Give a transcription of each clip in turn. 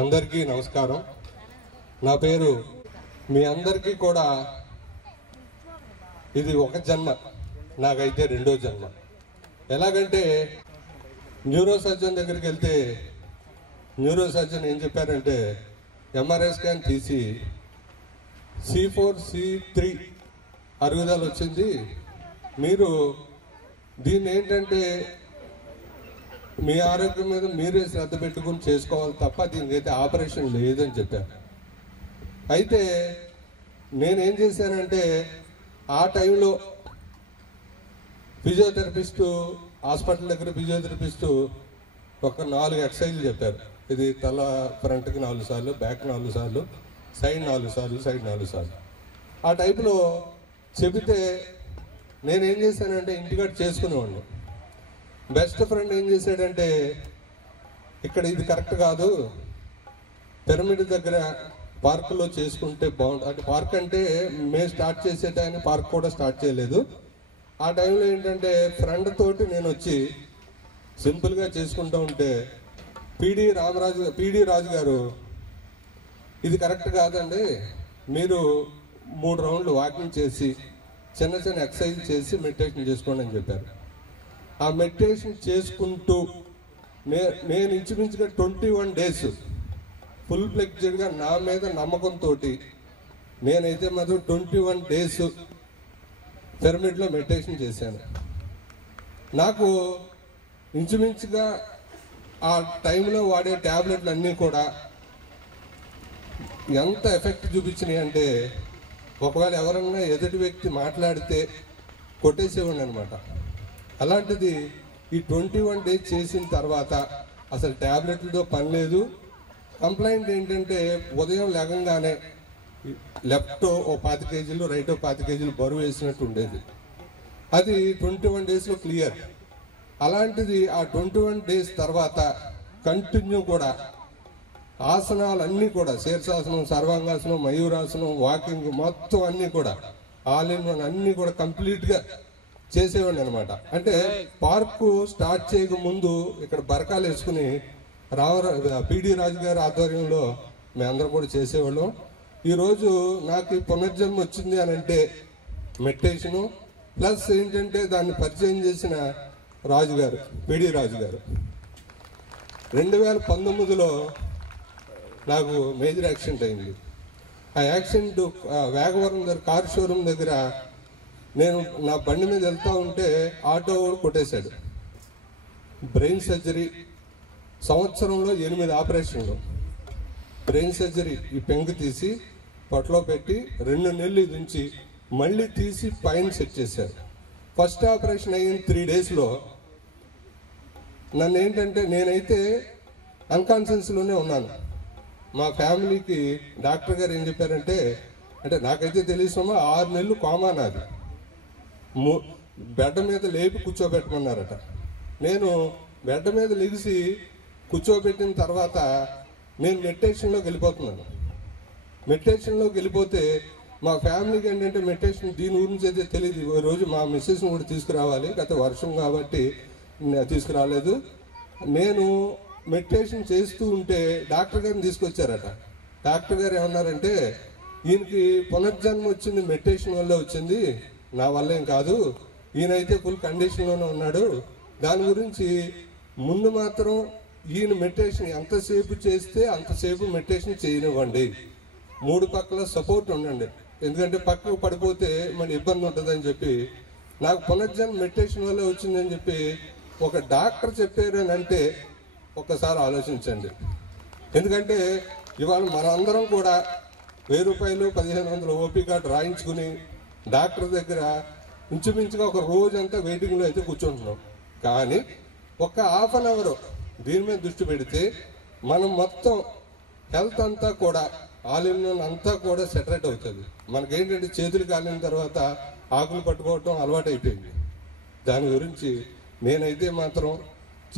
అందరికీ నమస్కారం. నా పేరు మీ అందరికీ కూడా ఇది ఒక జన్మ, నాకైతే రెండో జన్మ. ఎలాగంటే న్యూరో సర్జన్ దగ్గరికి వెళ్తే న్యూరో సర్జన్ ఏం చెప్పారంటే ఎంఆర్ఐ స్కాన్ తీసి C4 C3 అరుగుదల వచ్చింది, మీరు దీన్ని ఏంటంటే మీ ఆరోగ్యం మీద మీరే శ్రద్ధ పెట్టుకుని చేసుకోవాలి తప్ప దీనికైతే ఆపరేషన్ లేదని చెప్పారు. అయితే నేనేం చేశానంటే ఆ టైంలో ఫిజియోథెరపిస్టు హాస్పిటల్ దగ్గర ఫిజియోథెరపిస్టు ఒక 4 ఎక్సర్సైజులు చెప్పారు. ఇది తల ఫ్రంట్కి 4 సార్లు, బ్యాక్ 4 సార్లు, సైడ్ 4 సార్లు, సైడ్ 4 సార్లు. ఆ టైప్లో చెబితే నేనేం చేశానంటే ఇంటికాడ చేసుకునేవాడిని. బెస్ట్ ఫ్రెండ్ ఏం చేశాడంటే ఇక్కడ ఇది కరెక్ట్ కాదు, పిరమిడ్ దగ్గర పార్కులో చేసుకుంటే బాగుంటుంది అంటే పార్క్ అంటే మేము స్టార్ట్ చేసే టైం పార్క్ కూడా స్టార్ట్ చేయలేదు. ఆ టైంలో ఏంటంటే ఫ్రెండ్ తోటి నేను వచ్చి సింపుల్గా చేసుకుంటూ ఉంటే పిడి రాజు గారు ఇది కరెక్ట్ కాదండి, మీరు 3 రౌండ్లు వాకింగ్ చేసి చిన్న చిన్న ఎక్సర్సైజ్ చేసి మెడిటేషన్ చేసుకోండి అని చెప్పారు. ఆ మెడిటేషన్ చేసుకుంటూ నేను ఇంచుమించుగా 21 డేస్ ఫుల్ ఫ్లెక్జెడ్గా నా మీద నమ్మకంతో నేనైతే మాత్రం 21 డేస్ పిరమిడ్లో మెడిటేషన్ చేశాను. నాకు ఇంచుమించుగా ఆ టైంలో వాడే ట్యాబ్లెట్లు అన్నీ కూడా ఎంత ఎఫెక్ట్ చూపించినాయి అంటే ఒకవేళ ఎవరన్నా ఎదుటి వ్యక్తి మాట్లాడితే కొట్టేసేవాడిని అనమాట. అలాంటిది ఈ 21 డేస్ చేసిన తర్వాత అసలు ట్యాబ్లెట్లతో పని లేదు. కంప్లైంట్ ఏంటంటే ఉదయం లేగంగానే లెఫ్ట్ ఓ 5 కేజీలు, రైట్ ఓ 5 కేజీలు బరువు వేసినట్టు ఉండేది. అది 21 డేస్లో క్లియర్. అలాంటిది ఆ 21 డేస్ తర్వాత కంటిన్యూ కూడా ఆసనాలన్నీ కూడా శీర్షాసనం, సర్వాంగాసనం, మయూరాసనం, వాకింగ్ మొత్తం అన్నీ కూడా ఆల్ ఇన్ వన్ అన్నీ కూడా కంప్లీట్గా చేసేవాడిని అనమాట. అంటే పార్కు స్టార్ట్ చేయక ముందు ఇక్కడ బరకాలు వేసుకుని పిడి రాజు గారి ఆధ్వర్యంలో మేమందరం కూడా చేసేవాళ్ళం. ఈరోజు నాకు పునర్జన్మ వచ్చింది అని అంటే మెడిటేషను ప్లస్ ఏంటంటే దాన్ని పరిచయం చేసిన రాజు గారు, పిడి రాజు గారు. 2019లో నాకు మేజర్ యాక్సిడెంట్ అయింది. ఆ యాక్సిడెంట్ వేగవరం దగ్గర కార్ షోరూమ్ దగ్గర నేను నా బండి మీద వెళ్తూ ఉంటే ఆటో కొట్టేశాడు. బ్రెయిన్ సర్జరీ, సంవత్సరంలో 8 ఆపరేషన్లు. బ్రెయిన్ సర్జరీ ఈ పెంకు తీసి పొట్టలో పెట్టి 2 నెలలు నుంచి మళ్ళీ తీసి పైన సెట్ చేశారు. ఫస్ట్ ఆపరేషన్ అయిన 3 డేస్లో నన్ను ఏంటంటే నేనైతే అన్కాన్షియస్లోనే ఉన్నాను. మా ఫ్యామిలీకి డాక్టర్ గారు ఏం చెప్పారంటే, అంటే నాకైతే తెలియసమ్మా 6 నెలలు కోమా నాది, బెడ్ మీద లేపి కూర్చోబెట్టమన్నారట. నేను బెడ్ మీద లెగిసి కూర్చోబెట్టిన తర్వాత నేను మెడిటేషన్లోకి వెళ్ళిపోతున్నాను. మెడిటేషన్లోకి వెళ్ళిపోతే మా ఫ్యామిలీకి ఏంటంటే మెడిటేషన్ దీని గురించి అయితే తెలియదు. ఈ రోజు మా మిస్సెస్ని కూడా తీసుకురావాలి, గత వర్షం కాబట్టి తీసుకురాలేదు. నేను మెడిటేషన్ చేస్తూ ఉంటే డాక్టర్ గారిని తీసుకొచ్చారట. డాక్టర్ గారు ఏమన్నారంటే, ఈయనకి పునర్జన్మ వచ్చింది మెడిటేషన్ వల్లే వచ్చింది, నా వల్ల ఏం కాదు, ఈయనైతే ఫుల్ కండిషన్లోనే ఉన్నాడు, దాని గురించి ముందు మాత్రం ఈయన మెడిటేషన్ ఎంతసేపు చేస్తే అంతసేపు మెడిటేషన్ చేయనివ్వండి, 3 పక్కల సపోర్ట్ ఉండండి, ఎందుకంటే పక్కకు పడిపోతే మన ఇబ్బంది ఉంటుందని చెప్పి, నాకు పునర్జన్మ మెడిటేషన్ వల్లే వచ్చిందని చెప్పి ఒక డాక్టర్ చెప్పారు అని అంటే ఒక్కసారి ఆలోచించండి. ఎందుకంటే ఇవాళ మనందరం కూడా 1000 రూపాయలు 1500 ఓపీ కార్డు రాయించుకుని డాక్టర్ దగ్గర ఇంచుమించుగా ఒక రోజంతా వెయిటింగ్లో అయితే కూర్చుంటున్నాం. కానీ ఒక ½ అన్ అవర్ దీని మీద దృష్టి పెడితే మనం మొత్తం హెల్త్ అంతా కూడా ఆల్ ఇన్ వన్ అంతా కూడా సెటరేట్ అవుతుంది. మనకేంటంటే చేతులు కాలిన తర్వాత ఆకులు పట్టుకోవటం అలవాటు అయిపోయింది. దాని గురించి నేనైతే మాత్రం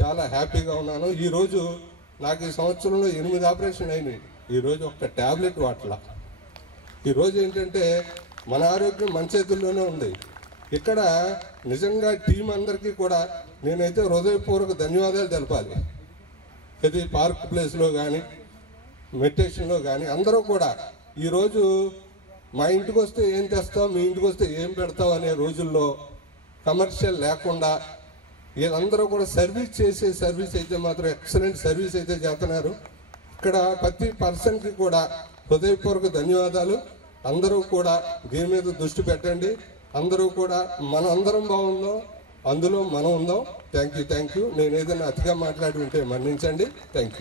చాలా హ్యాపీగా ఉన్నాను. ఈరోజు నాకు ఈ సంవత్సరంలో 8 ఆపరేషన్ అయినాయి. ఈరోజు ఒక్క ట్యాబ్లెట్ వాటలా. ఈరోజు ఏంటంటే మన ఆరోగ్యం మన చేతుల్లోనే ఉంది. ఇక్కడ నిజంగా టీం అందరికీ కూడా నేనైతే హృదయపూర్వక ధన్యవాదాలు తెలపాలి. ఇది పార్క్ ప్లేస్లో కానీ మెడిటేషన్లో కానీ అందరూ కూడా ఈరోజు మా ఇంటికి వస్తే ఏం తెస్తావు, మీ ఇంటికి వస్తే ఏం పెడతావు అనే రోజుల్లో కమర్షియల్ లేకుండా వీళ్ళందరూ కూడా సర్వీస్ అయితే మాత్రం ఎక్సలెంట్ సర్వీస్ అయితే చేస్తున్నారు. ఇక్కడ ప్రతి పర్సన్కి కూడా హృదయపూర్వక ధన్యవాదాలు. అందరూ కూడా దీని మీద దృష్టి పెట్టండి. అందరూ కూడా మనం అందరం బాగుందాం, అందులో మనం ఉందాం. Thank you. నేను ఏదైనా అతిగా మాట్లాడి ఉంటే మన్నించండి. Thank you.